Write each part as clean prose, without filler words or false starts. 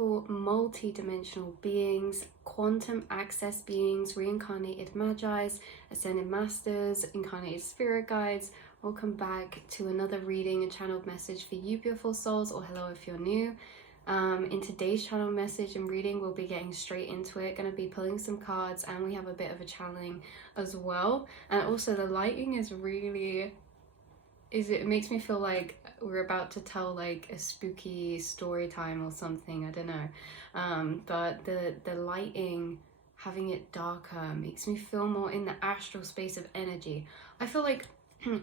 beautiful multi-dimensional beings, quantum access beings, reincarnated magis, ascended masters, incarnated spirit guides. Welcome back to another reading and channeled message for you beautiful souls, or hello if you're new. In today's channel message and reading, we'll be getting straight into it. Going to be pulling some cards, and we have a bit of a channeling as well. And also the lighting is really, it makes me feel like we're about to tell like a spooky story time or something. I don't know. But the lighting, having it darker, makes me feel more in the astral space of energy. I feel like,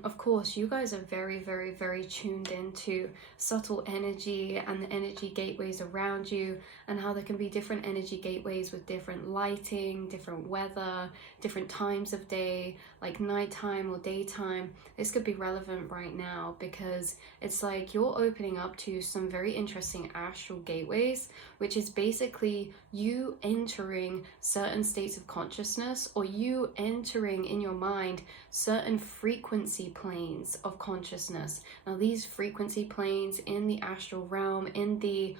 of course, you guys are very, very, very tuned into subtle energy and the energy gateways around you, and how there can be different energy gateways with different lighting, different weather, different times of day, like nighttime or daytime. This could be relevant right now because it's like you're opening up to some very interesting astral gateways, which is basically you entering certain states of consciousness, or you entering in your mind certain frequency planes of consciousness. Now these frequency planes in the astral realm, in the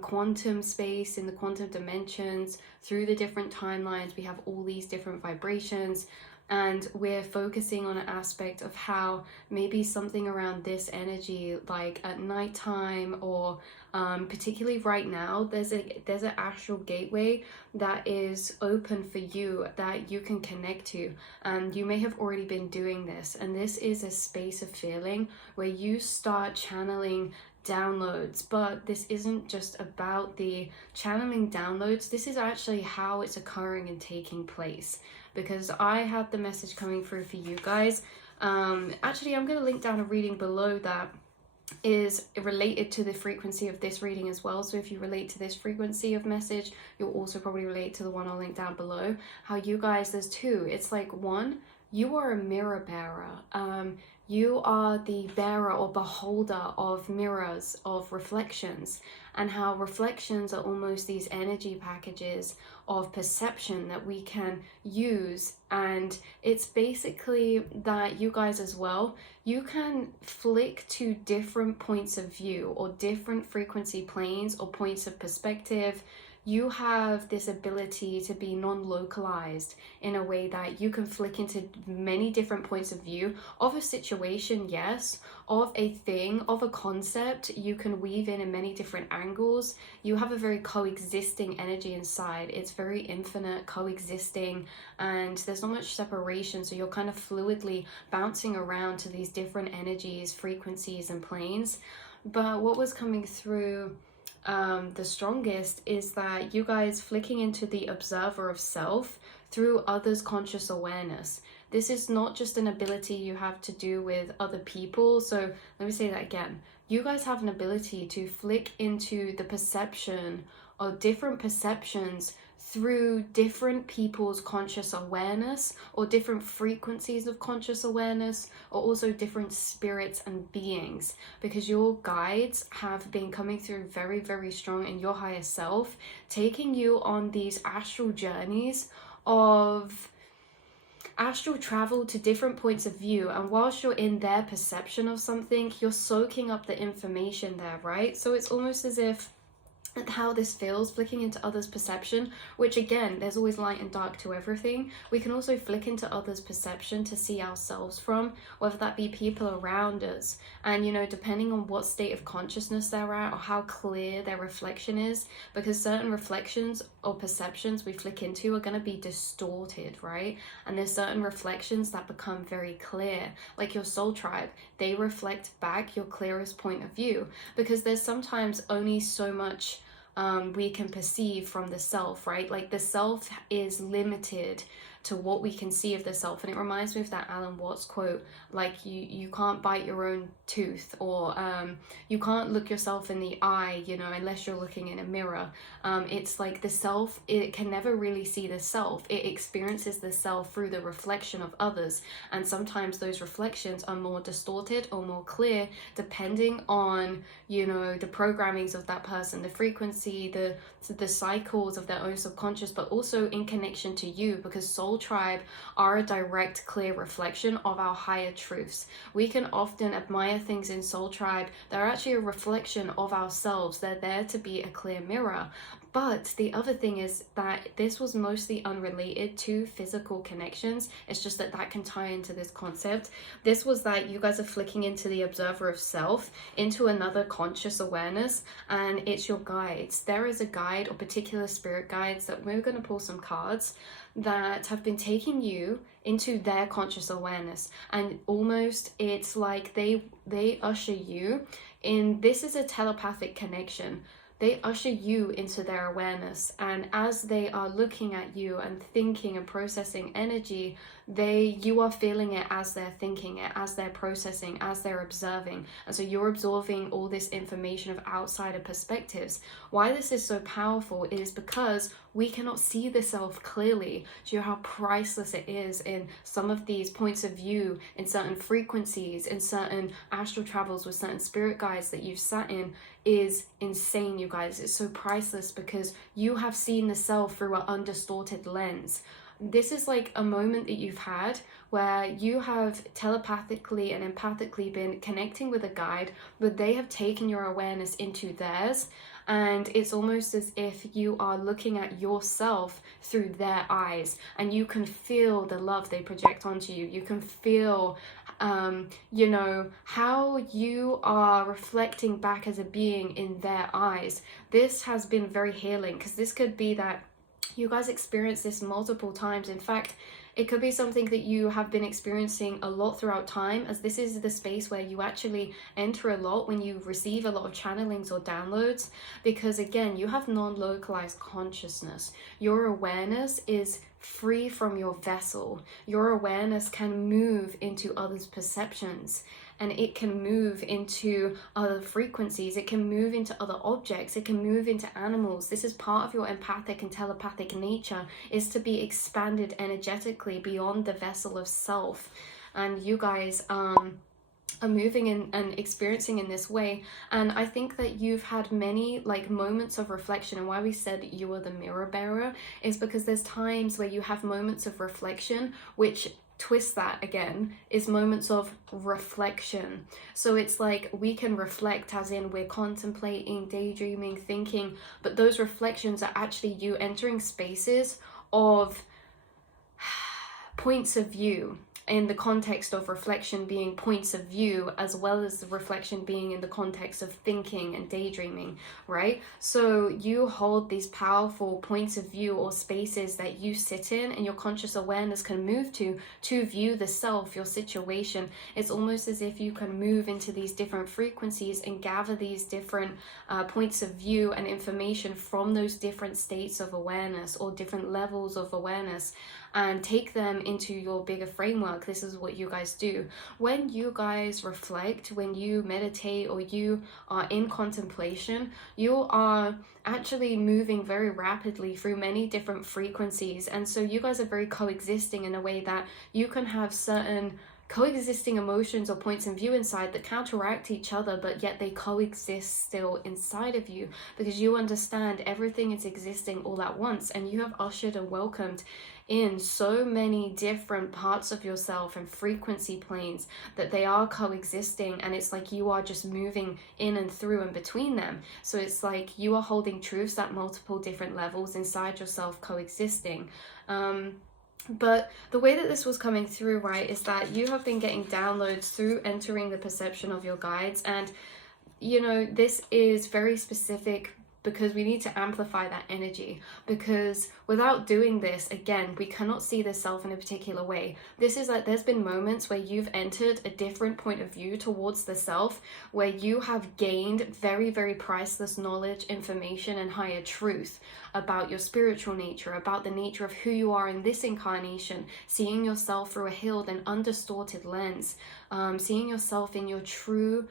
quantum space, in the quantum dimensions, through the different timelines, we have all these different vibrations, and we're focusing on an aspect of how maybe something around this energy, like at nighttime, or particularly right now, there's an astral gateway that is open for you that you can connect to, and you may have already been doing this. And this is a space of feeling where you start channeling downloads. But this isn't just about the channeling downloads, this is actually how it's occurring and taking place, because I had the message coming through for you guys. Actually, I'm going to link down a reading below that is related to the frequency of this reading as well. So if you relate to this frequency of message, you'll also probably relate to the one I'll link down below. How you guys, there's two. It's like, one, you are a mirror bearer. You are the bearer or beholder of mirrors, of reflections, and how reflections are almost these energy packages of perception that we can use. And it's basically that you guys as well, you can flick to different points of view or different frequency planes or points of perspective. You have this ability to be non-localized in a way that you can flick into many different points of view of a situation, yes, of a thing, of a concept. You can weave in many different angles. You have a very coexisting energy inside. It's very infinite, coexisting, and there's not much separation. So you're kind of fluidly bouncing around to these different energies, frequencies, and planes. But what was coming through the strongest is that you guys flicking into the observer of self through others' conscious awareness. This is not just an ability you have to do with other people. So let me say that again. You guys have an ability to flick into the perception or different perceptions through different people's conscious awareness, or different frequencies of conscious awareness, or also different spirits and beings, because your guides have been coming through very, very strong in your higher self, taking you on these astral journeys of astral travel to different points of view. And whilst you're in their perception of something, you're soaking up the information there, right? So it's almost as if how this feels, flicking into others' perception, which again, there's always light and dark to everything. We can also flick into others' perception to see ourselves from, whether that be people around us. And you know, depending on what state of consciousness they're at, or how clear their reflection is, because certain reflections or perceptions we flick into are going to be distorted, right? And there's certain reflections that become very clear, like your soul tribe. They reflect back your clearest point of view, because there's sometimes only so much we can perceive from the self, right? Like the self is limited to what we can see of the self. And it reminds me of that Alan Watts quote, like you can't bite your own tooth, or you can't look yourself in the eye, you know, unless you're looking in a mirror. It's like the self, it can never really see the self. It experiences the self through the reflection of others, and sometimes those reflections are more distorted or more clear depending on, you know, the programmings of that person, the frequency, the cycles of their own subconscious, but also in connection to you, because soul soul tribe are a direct, clear reflection of our higher truths. We can often admire things in soul tribe that are actually a reflection of ourselves. They're there to be a clear mirror. But the other thing is that this was mostly unrelated to physical connections. It's just that that can tie into this concept. This was that you guys are flicking into the observer of self, into another conscious awareness, and it's your guides. There is a guide or particular spirit guides that we're going to pull some cards that have been taking you into their conscious awareness, and almost it's like they usher you in. This is a telepathic connection. They usher you into their awareness, and as they are looking at you and thinking and processing energy, you are feeling it as they're thinking it, as they're processing, as they're observing. And so you're absorbing all this information of outsider perspectives. Why this is so powerful is because we cannot see the self clearly. Do you know how priceless it is in some of these points of view, in certain frequencies, in certain astral travels with certain spirit guides that you've sat in? Is insane, you guys. It's so priceless because you have seen the self through an undistorted lens. This is like a moment that you've had where you have telepathically and empathically been connecting with a guide, but they have taken your awareness into theirs, and it's almost as if you are looking at yourself through their eyes, and you can feel the love they project onto you. You can feel you know, how you are reflecting back as a being in their eyes. This has been very healing, because this could be that you guys experience this multiple times. In fact, it could be something that you have been experiencing a lot throughout time, as this is the space where you actually enter a lot when you receive a lot of channelings or downloads, because again, you have non-localized consciousness. Your awareness is free from your vessel. Your awareness can move into others' perceptions, and it can move into other frequencies. It can move into other objects. It can move into animals. This is part of your empathic and telepathic nature, is to be expanded energetically beyond the vessel of self. And you guys are moving in and experiencing in this way. And I think that you've had many like moments of reflection, and why we said you are the mirror bearer is because there's times where you have moments of reflection, which twist that again is moments of reflection. So it's like we can reflect as in we're contemplating, daydreaming, thinking, but those reflections are actually you entering spaces of points of view, in the context of reflection being points of view, as well as the reflection being in the context of thinking and daydreaming, right? So you hold these powerful points of view or spaces that you sit in, and your conscious awareness can move to view the self, your situation. It's almost as if you can move into these different frequencies and gather these different points of view and information from those different states of awareness or different levels of awareness, and take them into your bigger framework. This is what you guys do. When you guys reflect, when you meditate or you are in contemplation, you are actually moving very rapidly through many different frequencies. And so you guys are very coexisting in a way that you can have certain coexisting emotions or points of view inside that counteract each other, but yet they coexist still inside of you, because you understand everything is existing all at once, and you have ushered and welcomed in so many different parts of yourself and frequency planes that they are coexisting, and it's like you are just moving in and through and between them. So it's like you are holding truths at multiple different levels inside yourself coexisting. But the way that this was coming through, right, is that you have been getting downloads through entering the perception of your guides. And, you know, this is very specific because we need to amplify that energy, because without doing this, again, we cannot see the self in a particular way. This is like, there's been moments where you've entered a different point of view towards the self, where you have gained very, very priceless knowledge, information, and higher truth about your spiritual nature, about the nature of who you are in this incarnation, seeing yourself through a healed and undistorted lens. seeing yourself in your true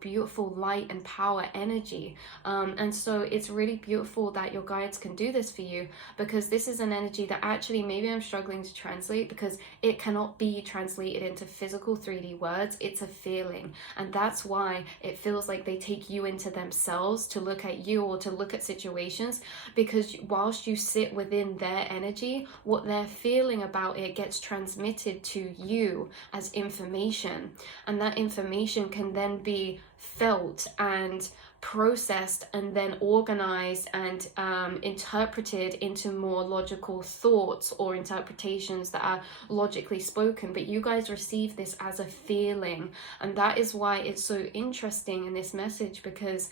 beautiful light and power energy. And so it's really beautiful that your guides can do this for you, because this is an energy that actually maybe I'm struggling to translate, because it cannot be translated into physical 3D words. It's a feeling, and that's why it feels like they take you into themselves to look at you or to look at situations, because whilst you sit within their energy, what they're feeling about it gets transmitted to you as information, and that information can then be felt and processed and then organized and interpreted into more logical thoughts or interpretations that are logically spoken. But you guys receive this as a feeling, and that is why it's so interesting in this message, because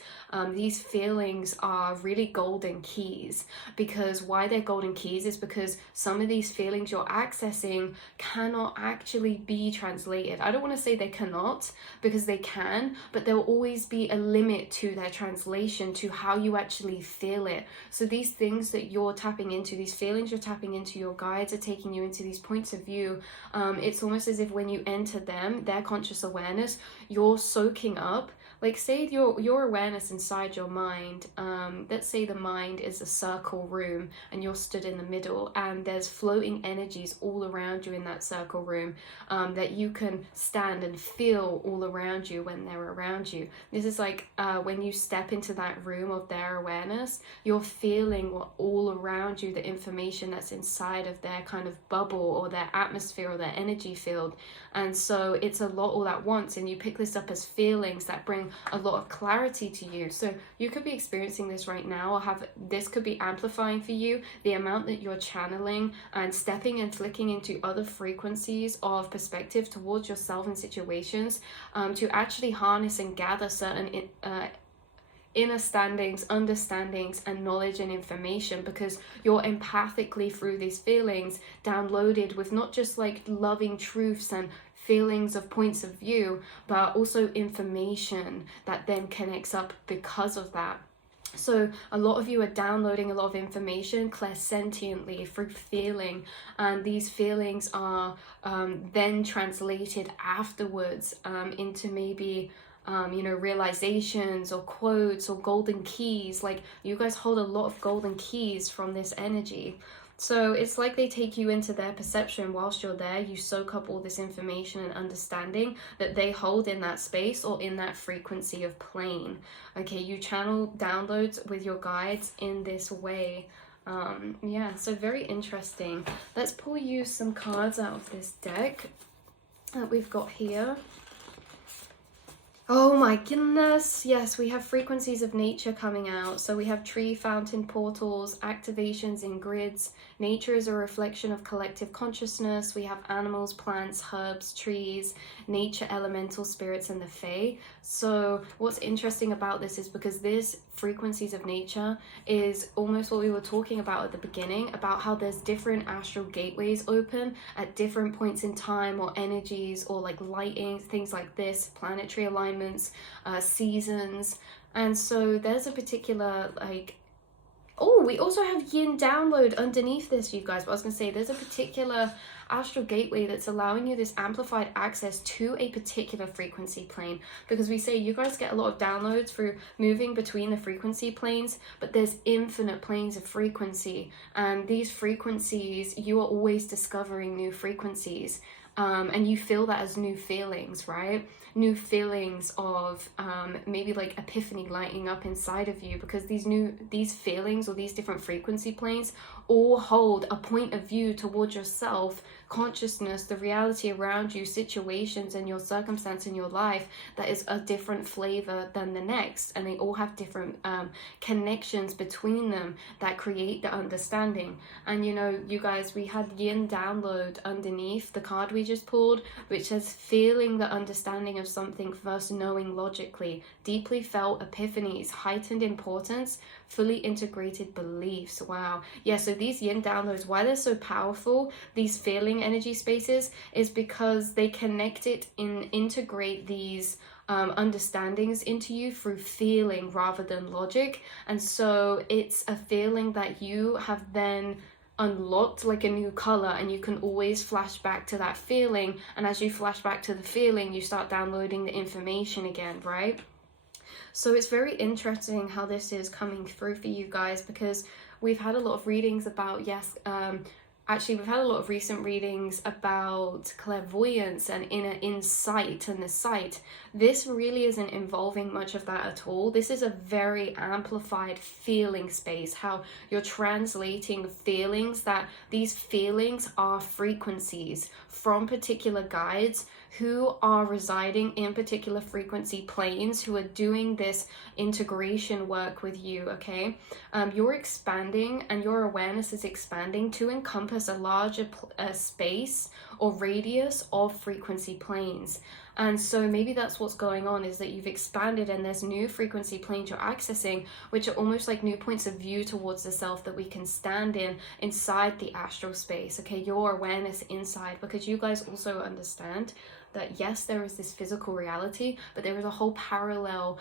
these feelings are really golden keys. Because why they're golden keys is because some of these feelings you're accessing cannot actually be translated. I don't want to say they cannot, because they can, but there will always be a limit to their translation, to how you actually feel it. So these things that you're tapping into, these feelings you're tapping into, your guides are taking you into these points of view. It's almost as if when you enter them, their conscious awareness, you're soaking up. Like, say your awareness inside your mind, let's say the mind is a circle room and you're stood in the middle, and there's floating energies all around you in that circle room, that you can stand and feel all around you when they're around you. This is like when you step into that room of their awareness, you're feeling what all around you, the information that's inside of their kind of bubble or their atmosphere or their energy field. And so it's a lot all at once, and you pick this up as feelings that bring a lot of clarity to you. So you could be experiencing this right now, or this could be amplifying for you the amount that you're channeling and stepping and flicking into other frequencies of perspective towards yourself and situations, to actually harness and gather certain understandings, and knowledge and information, because you're empathically through these feelings downloaded with not just like loving truths and feelings of points of view, but also information that then connects up because of that. So a lot of you are downloading a lot of information clairsentiently through feeling, and these feelings are then translated afterwards into maybe realizations or quotes or golden keys. Like, you guys hold a lot of golden keys from this energy. So it's like they take you into their perception. Whilst you're there, you soak up all this information and understanding that they hold in that space or in that frequency of plane. Okay, you channel downloads with your guides in this way. Yeah, so very interesting. Let's pull you some cards out of this deck that we've got here. Oh my goodness, yes, we have frequencies of nature coming out. So we have tree, fountain, portals, activations in grids. Nature is a reflection of collective consciousness. We have animals, plants, herbs, trees, nature, elemental spirits, and the fae. So what's interesting about this is because this frequencies of nature is almost what we were talking about at the beginning, about how there's different astral gateways open at different points in time, or energies, or like lighting, things like this, planetary alignments, seasons. And so there's a particular we also have yin download underneath this, you guys. But I was going to say, there's a particular astral gateway that's allowing you this amplified access to a particular frequency plane, because we say you guys get a lot of downloads through moving between the frequency planes, but there's infinite planes of frequency, and these frequencies, you are always discovering new frequencies. And you feel that as new feelings, right? New feelings of maybe like epiphany lighting up inside of you, because these feelings or these different frequency planes all hold a point of view towards yourself, consciousness, the reality around you, situations, and your circumstance in your life that is a different flavor than the next, and they all have different connections between them that create the understanding. And you guys, we had yin download underneath the card we just pulled, which says feeling the understanding of something versus knowing logically, deeply felt epiphanies, heightened importance, fully integrated beliefs. Wow. Yeah, so these yin downloads, why they're so powerful, these feeling energy spaces, is because they connect it and integrate these understandings into you through feeling rather than logic. And so it's a feeling that you have then unlocked like a new color, and you can always flash back to that feeling, and as you flash back to the feeling, you start downloading the information again, right? So it's very interesting how this is coming through for you guys, because we've had a lot of readings about, actually, we've had a lot of recent readings about clairvoyance and inner insight and the sight. This really isn't involving much of that at all. This is a very amplified feeling space, how you're translating feelings, that these feelings are frequencies from particular guides who are residing in particular frequency planes, who are doing this integration work with you, okay? You're expanding, and your awareness is expanding to encompass a larger space or radius of frequency planes. And so maybe that's what's going on, is that you've expanded and there's new frequency planes you're accessing, which are almost like new points of view towards the self that we can stand in inside the astral space, okay? Your awareness inside, because you guys also understand that yes, there is this physical reality, but there is a whole parallel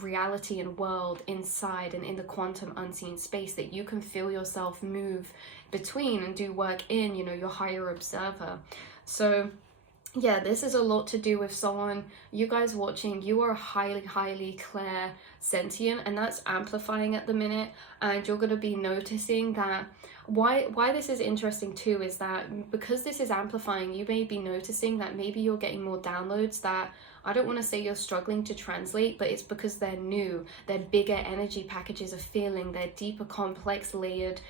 reality and world inside and in the quantum unseen space that you can feel yourself move between and do work in, you know, your higher observer. So yeah, this is a lot to do with someone, you guys watching, you are highly clairsentient, and that's amplifying at the minute, and you're going to be noticing that why this is interesting too is that because this is amplifying, you may be noticing that maybe you're getting more downloads that, I don't want to say you're struggling to translate, but it's because they're new, they're bigger energy packages of feeling, they're deeper, complex, layered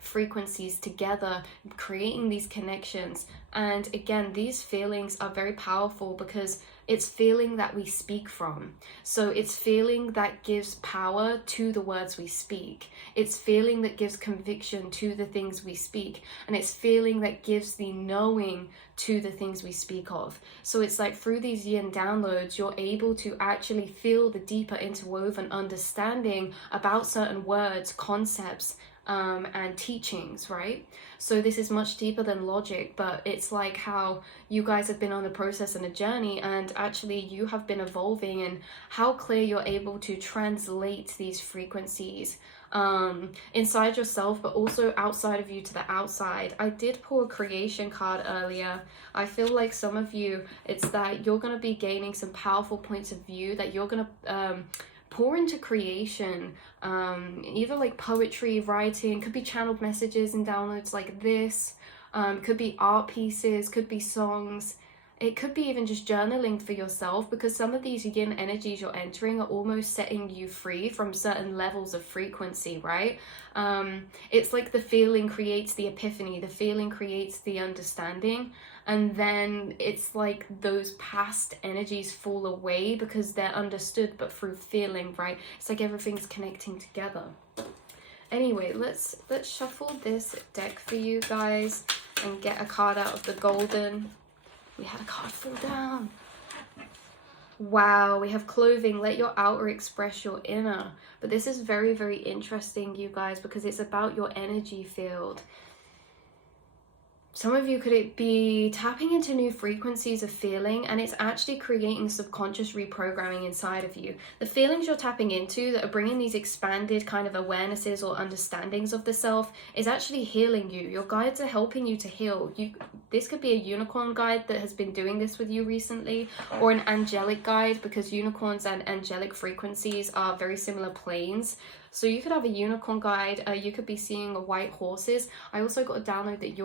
frequencies together, creating these connections. And again, these feelings are very powerful because it's feeling that we speak from. So it's feeling that gives power to the words we speak. It's feeling that gives conviction to the things we speak. And it's feeling that gives the knowing to the things we speak of. So it's like through these yin downloads, you're able to actually feel the deeper interwoven understanding about certain words, concepts, and teachings, right? So this is much deeper than logic, but it's like how you guys have been on a process and a journey, and actually you have been evolving, and how clear you're able to translate these frequencies inside yourself, but also outside of you to the outside. I did pull a creation card earlier. I feel like some of you, it's that you're going to be gaining some powerful points of view, that you're going to pour into creation, either like poetry, writing, could be channeled messages and downloads like this, could be art pieces, could be songs, it could be even just journaling for yourself, because some of these yin energies you're entering are almost setting you free from certain levels of frequency, right? It's like the feeling creates the epiphany, the feeling creates the understanding, and then it's like those past energies fall away because they're understood, but through feeling, right? It's like everything's connecting together. Anyway, let's shuffle this deck for you guys and get a card out of the golden. We had a card fall down. Wow, we have clothing. Let your outer express your inner. But this is very, very interesting, you guys, because it's about your energy field. Some of you could be tapping into new frequencies of feeling, and it's actually creating subconscious reprogramming inside of you. The feelings you're tapping into that are bringing these expanded kind of awarenesses or understandings of the self is actually healing you. Your guides are helping you to heal. This could be a unicorn guide that has been doing this with you recently, or an angelic guide, because unicorns and angelic frequencies are very similar planes. So you could have a unicorn guide, you could be seeing white horses. I also got a download that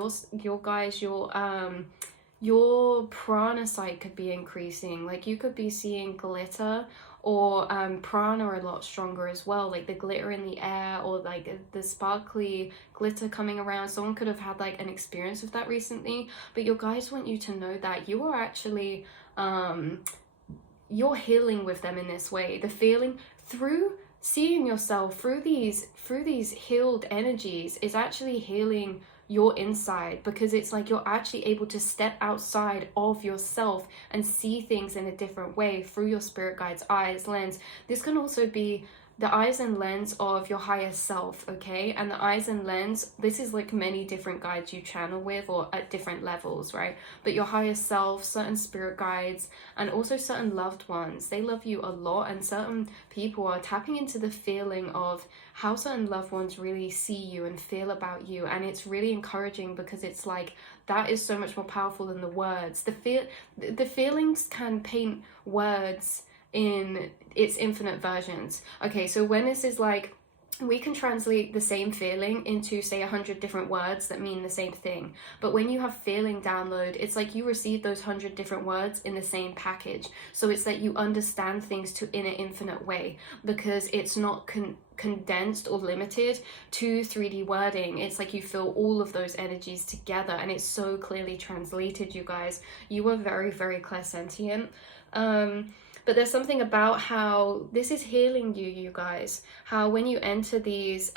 your prana sight could be increasing. Like you could be seeing glitter, or prana a lot stronger as well, like the glitter in the air, or like the sparkly glitter coming around. Someone could have had like an experience with that recently, but your guides want you to know that you are actually you're healing with them in this way. The feeling through seeing yourself through these healed energies is actually healing your inside, because it's like you're actually able to step outside of yourself and see things in a different way through your spirit guide's eyes, lens. This can also be the eyes and lens of your higher self, okay? And the eyes and lens, this is like many different guides you channel with, or at different levels, right? But your higher self, certain spirit guides, and also certain loved ones, they love you a lot, and certain people are tapping into the feeling of how certain loved ones really see you and feel about you. And it's really encouraging, because it's like, that is so much more powerful than the words. The feelings can paint words in its infinite versions. Okay, so when this is like, we can translate the same feeling into, say, 100 different words that mean the same thing. But when you have feeling download, it's like you receive those 100 different words in the same package. So it's that you understand things in an infinite way, because it's not condensed or limited to 3D wording. It's like you feel all of those energies together, and it's so clearly translated, you guys. You are very, very clairsentient. But there's something about how this is healing you, you guys. How when you enter these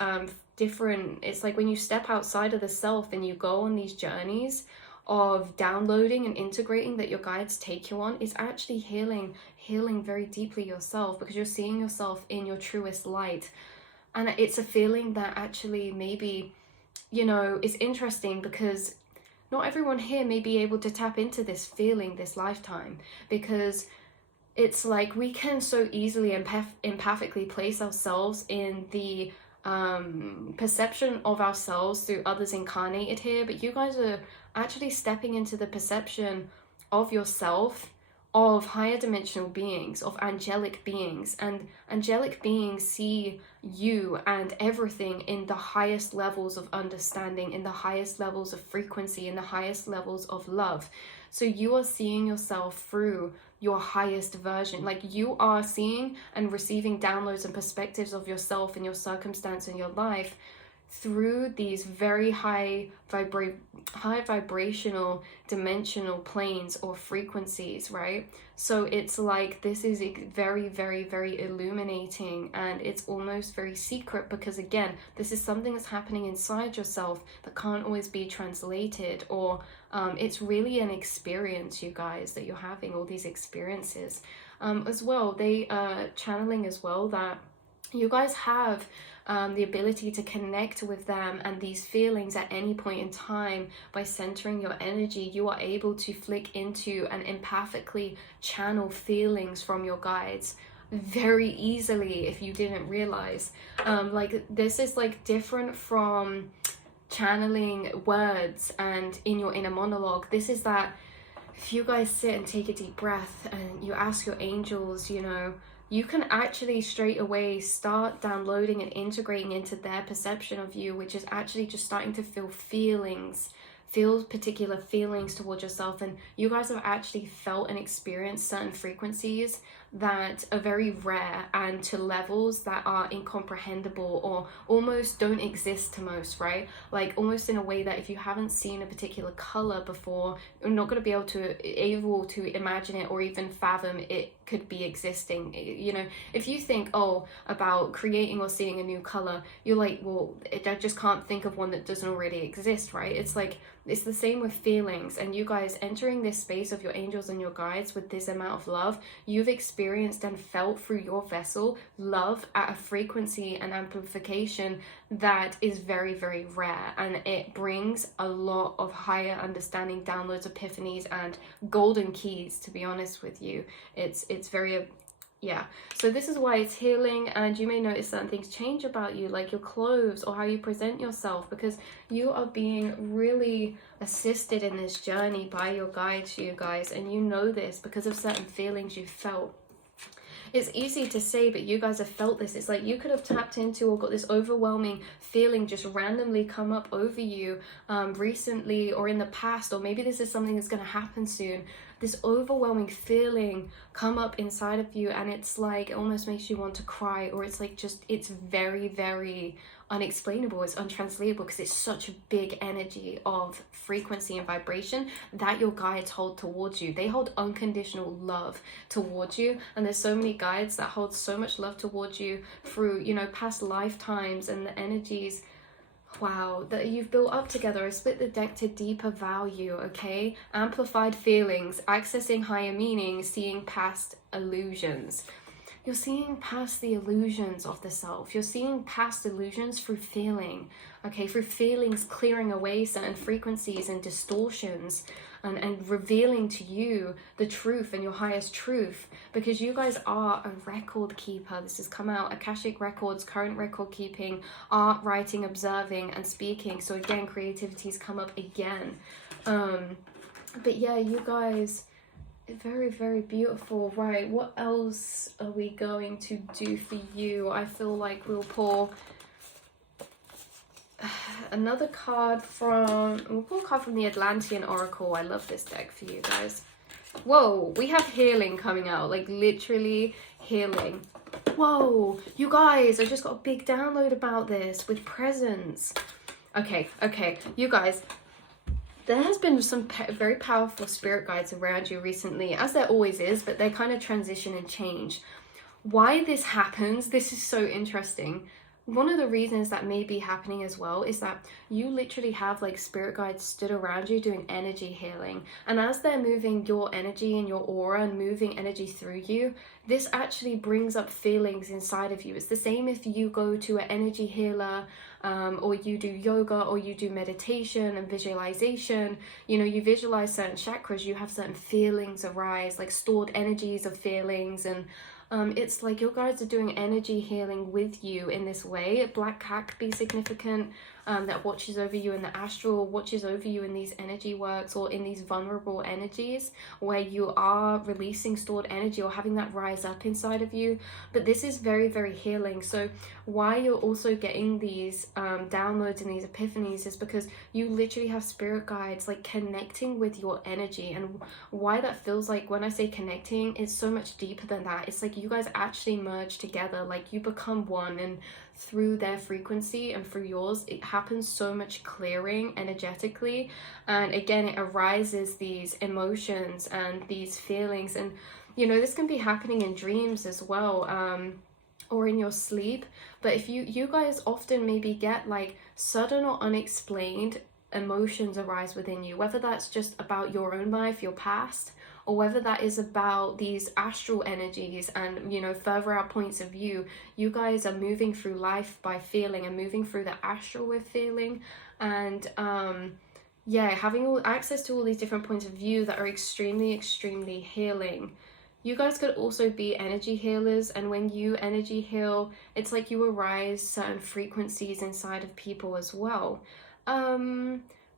different, it's like when you step outside of the self and you go on these journeys of downloading and integrating that your guides take you on, is actually healing very deeply yourself, because you're seeing yourself in your truest light. And it's a feeling that actually maybe, you know, is interesting, because not everyone here may be able to tap into this feeling this lifetime, because it's like we can so easily empathically place ourselves in the perception of ourselves through others incarnated here, but you guys are actually stepping into the perception of yourself, of higher dimensional beings, of angelic beings. And angelic beings see you and everything in the highest levels of understanding, in the highest levels of frequency, in the highest levels of love. So you are seeing yourself through your highest version. Like, you are seeing and receiving downloads and perspectives of yourself and your circumstance in your life through these very high vibrational dimensional planes or frequencies, right? So it's like, this is very, very, very illuminating, and it's almost very secret, because again, this is something that's happening inside yourself that can't always be translated, or it's really an experience, you guys, that you're having all these experiences. As well, they channeling as well that you guys have the ability to connect with them and these feelings at any point in time. By centering your energy, you are able to flick into and empathically channel feelings from your guides very easily, if you didn't realize. Like, this is like different from channeling words and in your inner monologue. This is that if you guys sit and take a deep breath and you ask your angels, you know, you can actually straight away start downloading and integrating into their perception of you, which is actually just starting to feel particular feelings towards yourself. And you guys have actually felt and experienced certain frequencies that are very rare, and to levels that are incomprehensible or almost don't exist to most, right? Like, almost in a way that if you haven't seen a particular color before, you're not going to be able to imagine it or even fathom it could be existing. You know, if you think about creating or seeing a new color, you're like, well, I just can't think of one that doesn't already exist, right? It's like, it's the same with feelings. And you guys entering this space of your angels and your guides with this amount of love, you've experienced and felt through your vessel love at a frequency and amplification that is very, very rare, and it brings a lot of higher understanding, downloads, epiphanies, and golden keys, to be honest with you. It's very so this is why it's healing. And you may notice certain things change about you, like your clothes or how you present yourself, because you are being really assisted in this journey by your guides, you guys, and you know this because of certain feelings you felt. It's easy to say, but you guys have felt this. It's like you could have tapped into or got this overwhelming feeling just randomly come up over you recently or in the past, or maybe this is something that's going to happen soon. This overwhelming feeling come up inside of you, and it's like, it almost makes you want to cry, or it's like just, it's very, very unexplainable. It's untranslatable, because it's such a big energy of frequency and vibration that your guides hold towards you. They hold unconditional love towards you, and there's so many guides that hold so much love towards you through, you know, past lifetimes and the energies, wow, that you've built up together. I split the deck to deeper value, okay? Amplified feelings, accessing higher meaning, seeing past illusions. You're seeing past the illusions of the self. You're seeing past illusions through feeling, okay? Through feelings, clearing away certain frequencies and distortions, and revealing to you the truth and your highest truth, because you guys are a record keeper. This has come out, Akashic records, current record keeping, art, writing, observing, and speaking. So again, creativity's come up again. But yeah, you guys, very, very beautiful. Right, what else are we going to do for you? I feel like we'll pull another card from, we'll pull a card from the Atlantean Oracle. I love this deck for you guys. Whoa, we have healing coming out, like literally healing. Whoa, you guys, I just got a big download about this with presence. Okay, you guys, there has been some very powerful spirit guides around you recently, as there always is, but they kind of transition and change. Why this happens, this is so interesting. One of the reasons that may be happening as well is that you literally have like spirit guides stood around you doing energy healing. And as they're moving your energy and your aura and moving energy through you, this actually brings up feelings inside of you. It's the same if you go to an energy healer, or you do yoga, or you do meditation and visualization. You know, you visualize certain chakras, you have certain feelings arise, like stored energies of feelings, and it's like your guides are doing energy healing with you in this way. A black cat could be significant, that watches over you in the astral, watches over you in these energy works, or in these vulnerable energies where you are releasing stored energy or having that rise up inside of you. But this is very, very healing. So why you're also getting these downloads and these epiphanies is because you literally have spirit guides like connecting with your energy. And why that feels like, when I say connecting, it's so much deeper than that. It's like you guys actually merge together, like you become one, and through their frequency and through yours, it happens so much clearing energetically. And again, it arises these emotions and these feelings. And you know, this can be happening in dreams as well, or in your sleep. But if you guys often maybe get like sudden or unexplained emotions arise within you, whether that's just about your own life, your past, or whether that is about these astral energies and, you know, further out points of view. You guys are moving through life by feeling and moving through the astral with feeling. And yeah, having all access to all these different points of view that are extremely, extremely healing. You guys could also be energy healers, and when you energy heal, it's like you arise certain frequencies inside of people as well.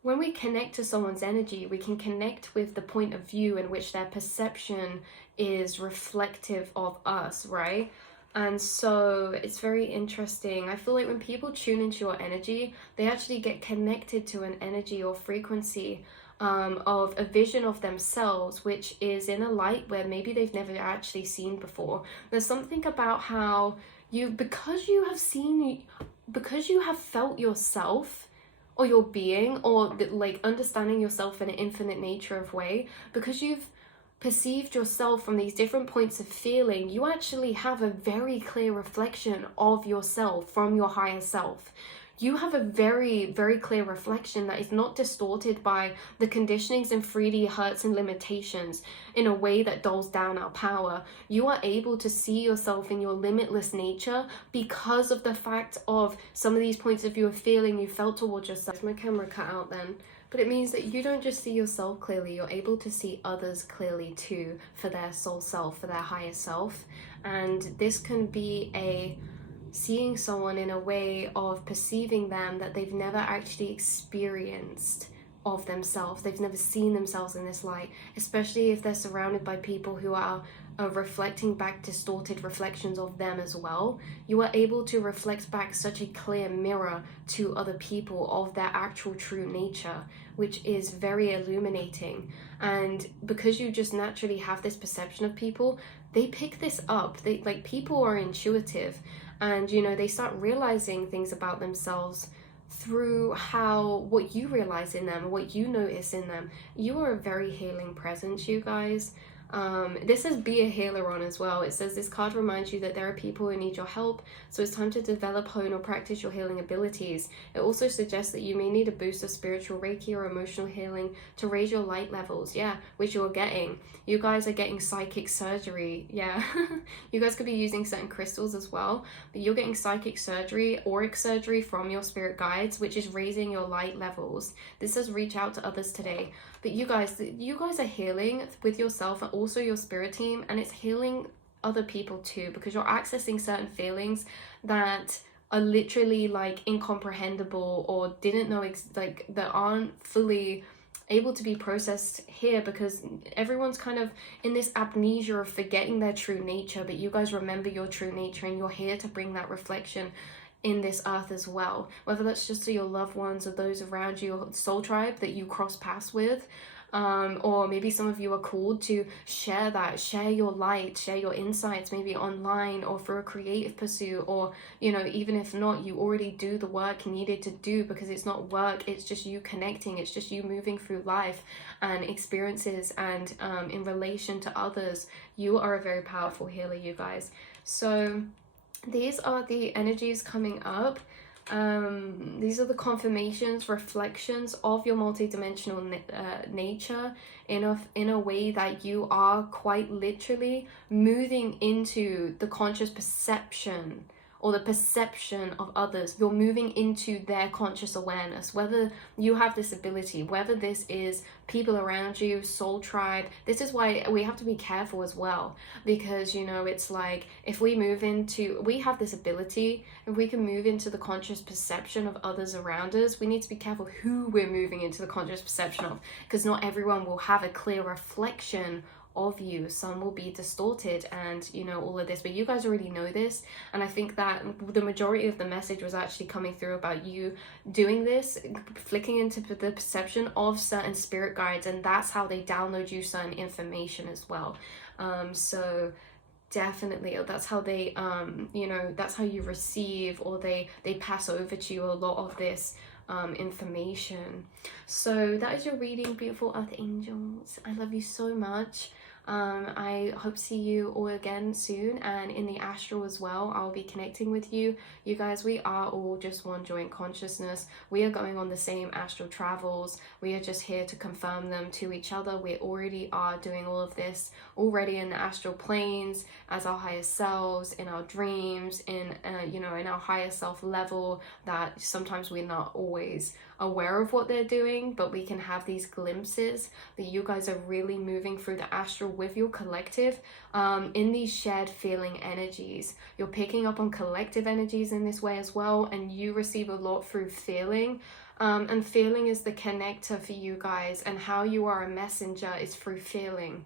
When we connect to someone's energy, we can connect with the point of view in which their perception is reflective of us, right? And so it's very interesting. I feel like when people tune into your energy, they actually get connected to an energy or frequency of a vision of themselves, which is in a light where maybe they've never actually seen before. There's something about how because you have felt yourself, or your being, or like understanding yourself in an infinite nature of way, because you've perceived yourself from these different points of feeling, you actually have a very clear reflection of yourself from your higher self. You have a very, very clear reflection that is not distorted by the conditionings and 3D hurts and limitations in a way that dulls down our power. You are able to see yourself in your limitless nature because of the fact of some of these points of view of feeling you felt towards yourself. My camera cut out then. But it means that you don't just see yourself clearly, you're able to see others clearly too, for their soul self, for their higher self. And this can be seeing someone in a way of perceiving them that they've never actually experienced of themselves. They've never seen themselves in this light, especially if they're surrounded by people who are reflecting back distorted reflections of them as well. You are able to reflect back such a clear mirror to other people of their actual true nature, which is very illuminating. And because you just naturally have this perception of people, they pick this up. People are intuitive, and you know, they start realizing things about themselves through what you realize in them, what you notice in them. You are a very healing presence, you guys. This says be a healer on as well. It says this card reminds you that there are people who need your help, so it's time to develop, hone, or practice your healing abilities. It also suggests that you may need a boost of spiritual Reiki or emotional healing to raise your light levels. Yeah, which you're getting. You guys are getting psychic surgery. Yeah, you guys could be using certain crystals as well, but you're getting psychic surgery, auric surgery from your spirit guides, which is raising your light levels. This says reach out to others today. But you guys are healing with yourself and also your spirit team, and it's healing other people too, because you're accessing certain feelings that are literally like incomprehensible or didn't know like that aren't fully able to be processed here, because everyone's kind of in this amnesia of forgetting their true nature. But you guys remember your true nature, and you're here to bring that reflection in this earth as well, whether that's just to your loved ones or those around you, your soul tribe that you cross paths with, or maybe some of you are called to share your light, share your insights, maybe online or for a creative pursuit, or you know, even if not, you already do the work needed to do, because it's not work, it's just you connecting, it's just you moving through life and experiences, and in relation to others, you are a very powerful healer, you guys. So these are the energies coming up. These are the confirmations, reflections of your multidimensional nature in a way that you are quite literally moving into the conscious perception or the perception of others. You're moving into their conscious awareness, whether you have this ability, whether this is people around you, soul tribe. This is why we have to be careful as well, because you know, it's like if we have this ability, if we can move into the conscious perception of others around us, we need to be careful who we're moving into the conscious perception of, because not everyone will have a clear reflection of you. Some will be distorted, and you know, all of this, but you guys already know this. And I think that the majority of the message was actually coming through about you doing this, flicking into the perception of certain spirit guides, and that's how they download you certain information as well. So definitely, that's how they you know, that's how you receive, or they pass over to you a lot of this information. So that is your reading, beautiful earth angels. I love you so much. I hope to see you all again soon, and in the astral as well. I'll be connecting with you. You guys, we are all just one joint consciousness. We are going on the same astral travels. We are just here to confirm them to each other. We already are doing all of this already in the astral planes as our higher selves, in our dreams, in you know, in our higher self level, that sometimes we're not always aware of what they're doing, but we can have these glimpses that you guys are really moving through the astral with your collective, in these shared feeling energies. You're picking up on collective energies in this way as well, and you receive a lot through feeling. And feeling is the connector for you guys, and how you are a messenger is through feeling.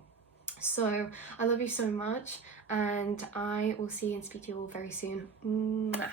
So I love you so much, and I will see you and speak to you all very soon. Mwah.